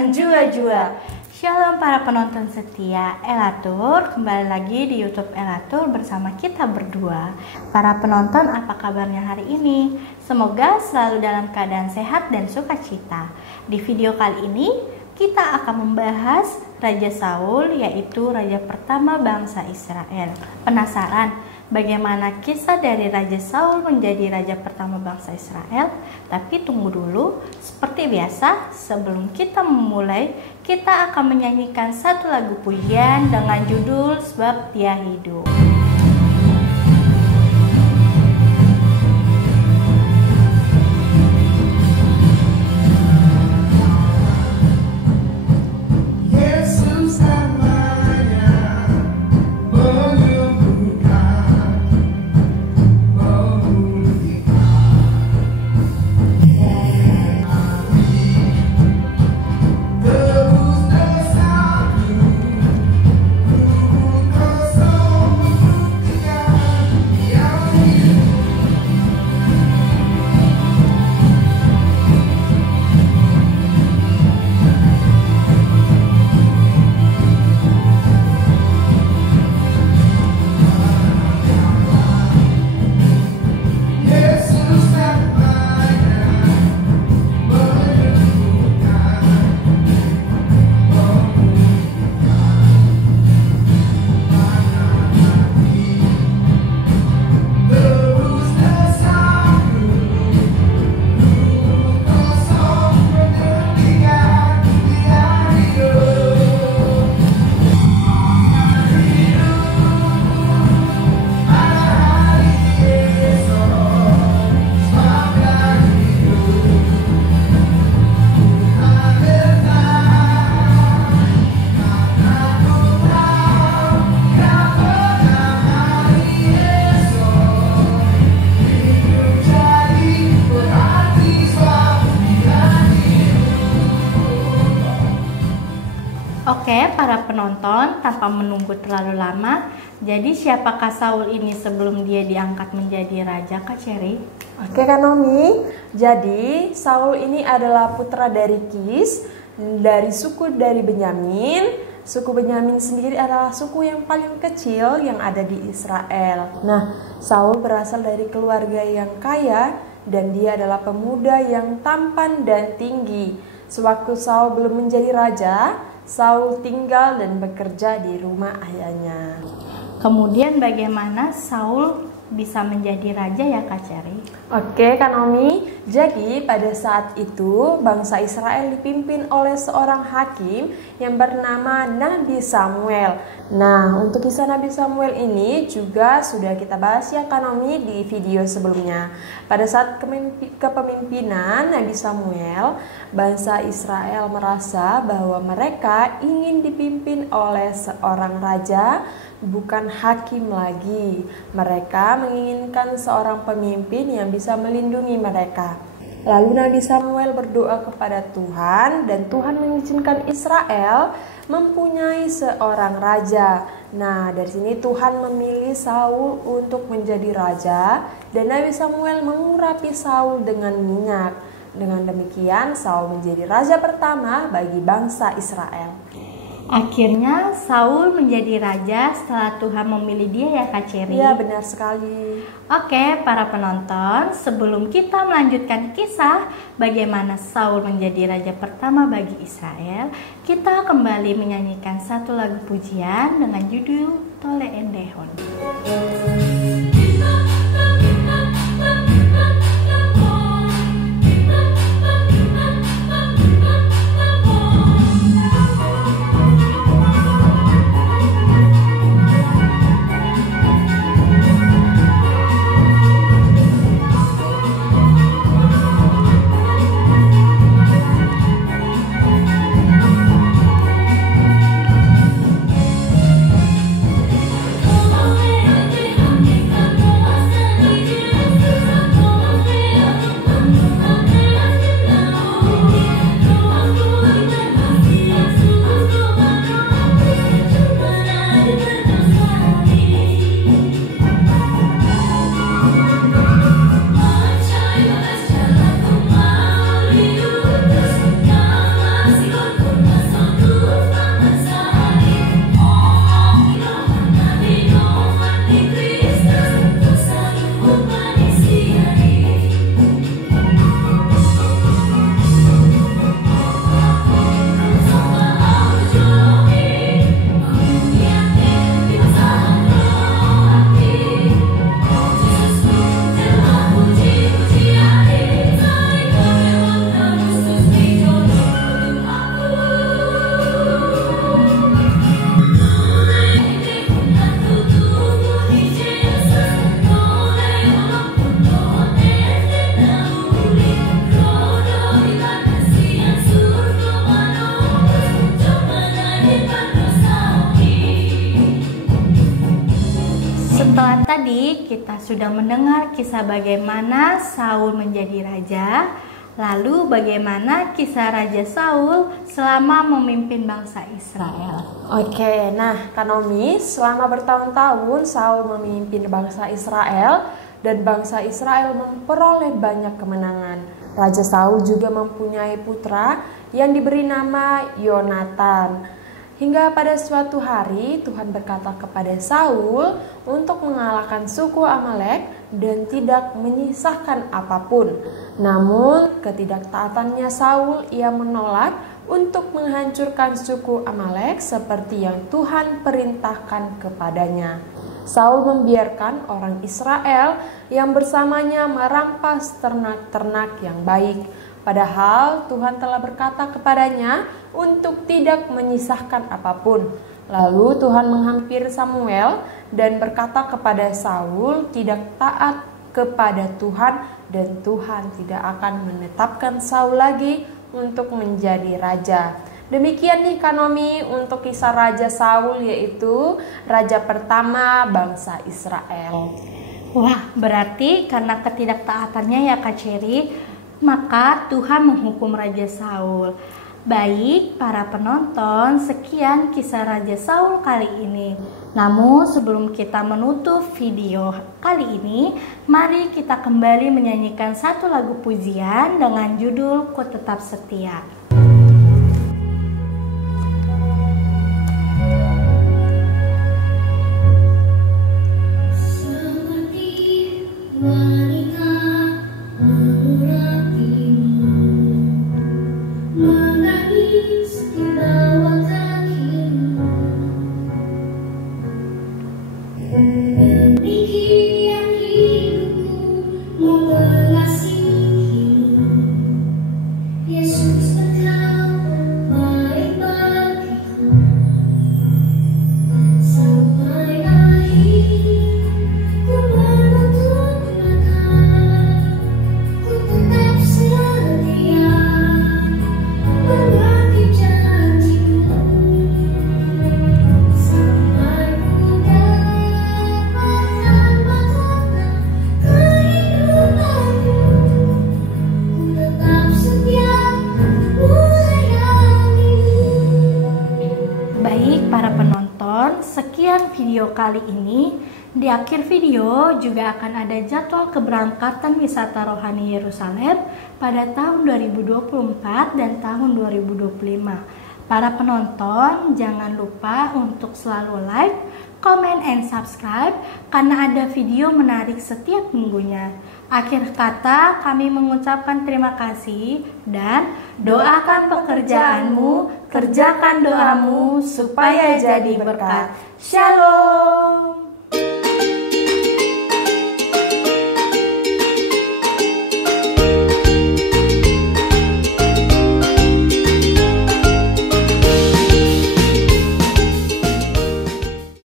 Jangan Jua-Jua. Shalom para penonton setia Elatur, kembali lagi di YouTube Elatur bersama kita berdua. Para penonton, apa kabarnya hari ini? Semoga selalu dalam keadaan sehat dan sukacita. Di video kali ini kita akan membahas Raja Saul, yaitu raja pertama bangsa Israel. Penasaran bagaimana kisah dari Raja Saul menjadi raja pertama bangsa Israel? Tapi tunggu dulu, seperti biasa sebelum kita memulai, kita akan menyanyikan satu lagu pujian dengan judul Sebab Dia Hidup. Oke, para penonton, tanpa menunggu terlalu lama, jadi siapakah Saul ini sebelum dia diangkat menjadi raja, Kak Cherry? Oke, Kak Nomi. Jadi, Saul ini adalah putra dari Kis, dari suku dari Benyamin. Suku Benyamin sendiri adalah suku yang paling kecil yang ada di Israel. Nah, Saul berasal dari keluarga yang kaya dan dia adalah pemuda yang tampan dan tinggi. Sewaktu Saul belum menjadi raja, Saul tinggal dan bekerja di rumah ayahnya. Kemudian bagaimana Saul bisa menjadi raja ya, Kak Cherry? Oke, Kak Nomi. Jadi pada saat itu bangsa Israel dipimpin oleh seorang hakim yang bernama Nabi Samuel. Nah, untuk kisah Nabi Samuel ini juga sudah kita bahas ya, Kak Nomi, di video sebelumnya. Pada saat kepemimpinan Nabi Samuel, bangsa Israel merasa bahwa mereka ingin dipimpin oleh seorang raja, bukan hakim lagi. Mereka menginginkan seorang pemimpin yang bisa melindungi mereka. Lalu Nabi Samuel berdoa kepada Tuhan dan Tuhan mengizinkan Israel mempunyai seorang raja. Nah, dari sini Tuhan memilih Saul untuk menjadi raja dan Nabi Samuel mengurapi Saul dengan minyak. Dengan demikian Saul menjadi raja pertama bagi bangsa Israel. Akhirnya Saul menjadi raja setelah Tuhan memilih dia ya, Kak Cherry? Iya, benar sekali. Oke, para penonton, sebelum kita melanjutkan kisah bagaimana Saul menjadi raja pertama bagi Israel, kita kembali menyanyikan satu lagu pujian dengan judul Tole Endehon. Oh Tadi kita sudah mendengar kisah bagaimana Saul menjadi raja, lalu bagaimana kisah Raja Saul selama memimpin bangsa Israel. Oke, nah Kanomi, selama bertahun-tahun Saul memimpin bangsa Israel dan bangsa Israel memperoleh banyak kemenangan. Raja Saul juga mempunyai putra yang diberi nama Yonatan. Hingga pada suatu hari Tuhan berkata kepada Saul untuk mengalahkan suku Amalek dan tidak menyisahkan apapun. Namun ketidaktaatannya Saul, ia menolak untuk menghancurkan suku Amalek seperti yang Tuhan perintahkan kepadanya. Saul membiarkan orang Israel yang bersamanya merampas ternak-ternak yang baik. Padahal Tuhan telah berkata kepadanya untuk tidak menyisahkan apapun. Lalu Tuhan menghampiri Samuel dan berkata kepada Saul tidak taat kepada Tuhan dan Tuhan tidak akan menetapkan Saul lagi untuk menjadi raja. Demikian nih Kanomi untuk kisah Raja Saul, yaitu raja pertama bangsa Israel. Wah, berarti karena ketidaktaatannya ya Kak Cherry, maka Tuhan menghukum Raja Saul. Baik para penonton, sekian kisah Raja Saul kali ini. Namun sebelum kita menutup video kali ini, mari kita kembali menyanyikan satu lagu pujian dengan judul Ku Tetap Setia. Sekian video kali ini. Di akhir video juga akan ada jadwal keberangkatan wisata rohani Yerusalem pada tahun 2024 dan tahun 2025. Para penonton jangan lupa untuk selalu like, comment, and subscribe karena ada video menarik setiap minggunya. Akhir kata, kami mengucapkan terima kasih dan doakan pekerjaanmu, kerjakan doamu supaya jadi berkat. Shalom.